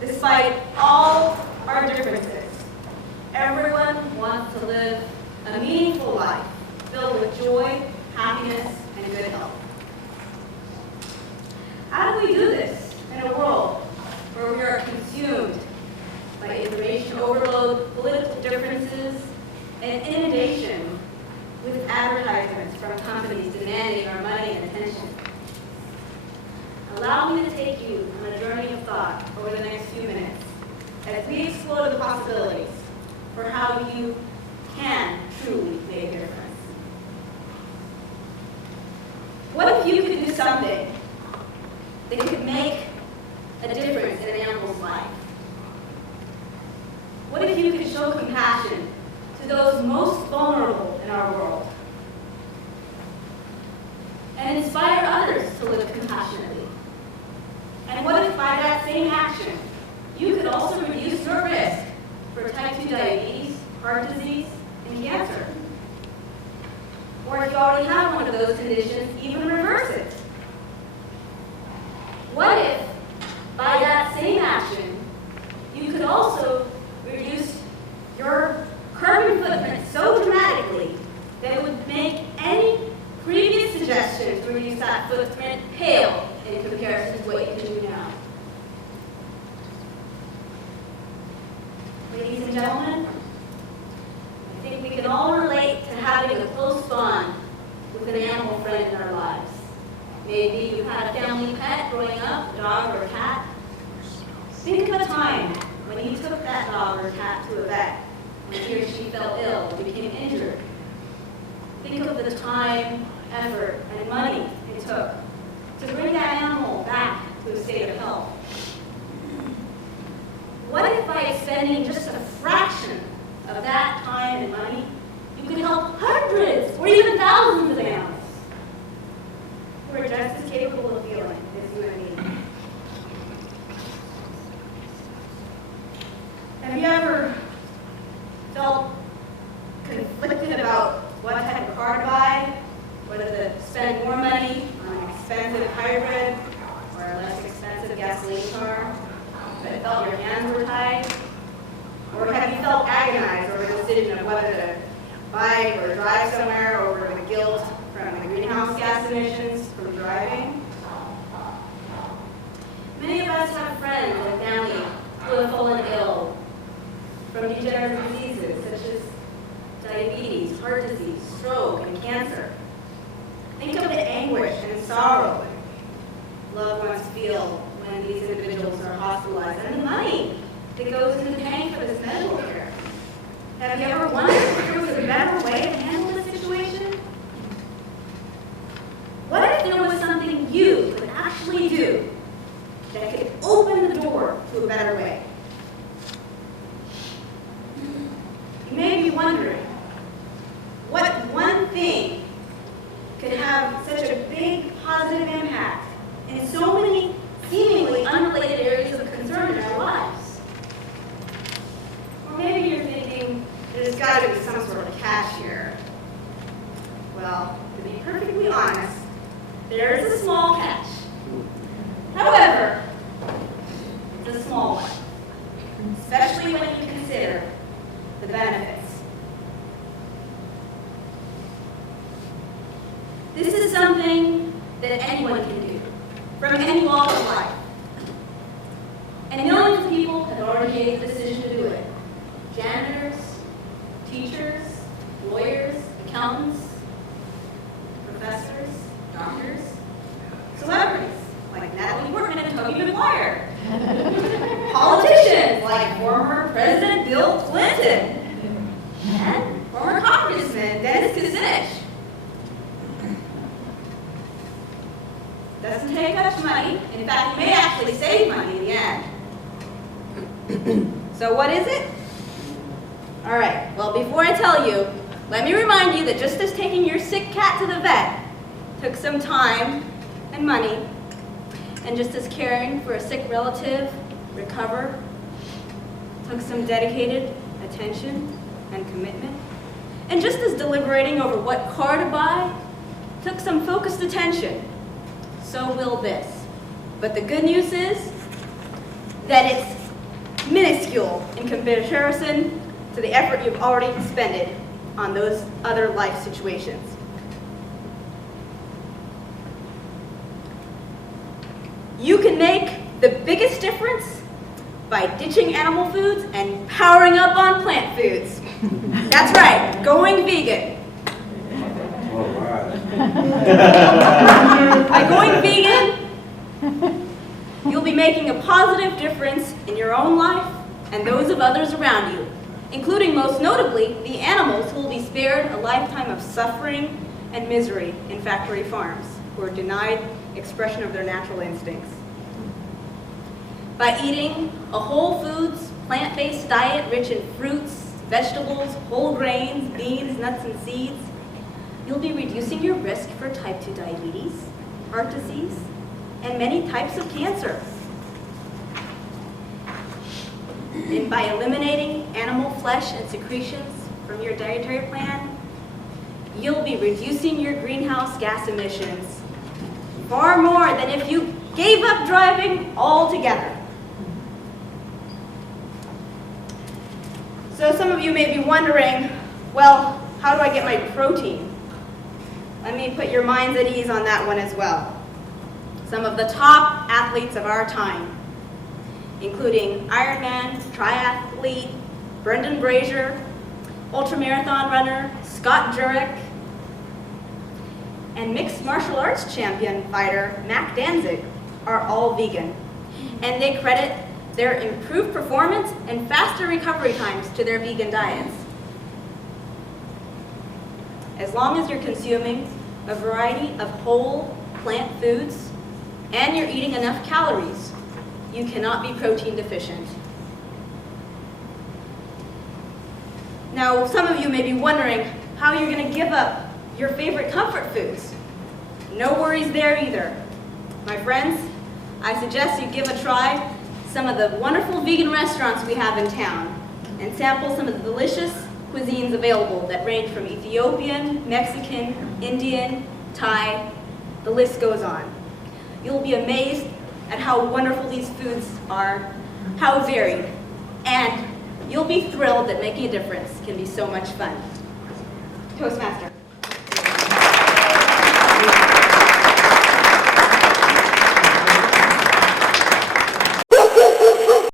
Despite all our differences, everyone wants to live a meaningful life filled with joy, happiness, and good health. How do we do this in a world where we are consumed by information overload, political differences, and inundation with advertisements from companies demanding our money and attention? Allow me to take you on a journey of thought over the next few minutes as we explore the possibilities for how you can truly make a difference. What if you could do something that could make a difference in an animal's life? What if you could show compassion to those most vulnerable in our world and inspire others to live compassionately? And what if by that same action, you could also reduce your risk for type 2 diabetes, heart disease, and cancer? Or if you already have one of those conditions, even reverse it? What if by that same action, you could also reduce your carbon footprint so dramatically that it would make any previous suggestion to reduce that footprint pale in comparison to what you can do now? Ladies and gentlemen, I think we can all relate to having a close bond with an animal friend in our lives. Maybe you had a family pet growing up, a dog or a cat. Think of a time when you took that dog or cat to a vet when he or she fell ill or became injured. Think of the time, effort, and money it took to bring that animal back to a state of health. What if by spending just a fraction of that time and money, you could help hundreds or even thousands of animals who are just as capable of feeling as you and me? Have you ever felt conflicted about what type of car to buy? Whether to spend more money on an expensive hybrid or a less expensive gasoline car, but felt your hands were tied? Or have you felt agonized over the decision of whether to buy or drive somewhere over the guilt from the greenhouse gas emissions from driving? Many of us have friends and family who have fallen ill from degenerative diseases such as diabetes, heart disease, stroke, and cancer. Think of the anguish and sorrow loved ones feel when these individuals are hospitalized, and the money that goes into paying for this medical care. Have you ever wondered if there was a better way to handle this situation? What if there was something you could actually do that could open the door to a better way? You may be wondering, what one thing could have such a big positive impact in so many seemingly unrelated areas of concern in our lives? Or maybe you're thinking, there's got to be some sort of catch here. Well, to be perfectly honest, there is a small catch. However, it's a small one, especially when you consider the benefits. This is something that anyone can do, from any walk of life. And millions of people have already made the decision to do it. Janitors, teachers, lawyers, accountants, professors, doctors, celebrities like Natalie Portman and Tobey Maguire, politicians like former President Bill Clinton, and former Congressman Dennis Kucinich. Doesn't take much money. In fact, it may actually save money in the end. So what is it? All right, well, before I tell you, let me remind you that just as taking your sick cat to the vet took some time and money, and just as caring for a sick relative recover took some dedicated attention and commitment, and just as deliberating over what car to buy took some focused attention, so will this. But the good news is that it's minuscule in comparison to the effort you've already expended on those other life situations. You can make the biggest difference by ditching animal foods and powering up on plant foods. That's right, going vegan. By going vegan, you'll be making a positive difference in your own life and those of others around you, including most notably the animals who will be spared a lifetime of suffering and misery in factory farms who are denied expression of their natural instincts. By eating a whole foods, plant-based diet rich in fruits, vegetables, whole grains, beans, nuts, and seeds, you'll be reducing your risk for type 2 diabetes, heart disease, and many types of cancer. And by eliminating animal flesh and secretions from your dietary plan, you'll be reducing your greenhouse gas emissions far more than if you gave up driving altogether. So some of you may be wondering, well, how do I get my protein? Let me put your minds at ease on that one as well. Some of the top athletes of our time, including Ironman, triathlete, Brendan Brazier, ultramarathon runner, Scott Jurek, and mixed martial arts champion fighter Mac Danzig are all vegan. And they credit their improved performance and faster recovery times to their vegan diets. As long as you're consuming a variety of whole plant foods and you're eating enough calories, you cannot be protein deficient. Now, some of you may be wondering how you're going to give up your favorite comfort foods. No worries there either. My friends, I suggest you give a try some of the wonderful vegan restaurants we have in town and sample some of the delicious cuisines available that range from Ethiopian, Mexican, Indian, Thai, the list goes on. You'll be amazed at how wonderful these foods are, how varied, and you'll be thrilled that making a difference can be so much fun. Toastmaster.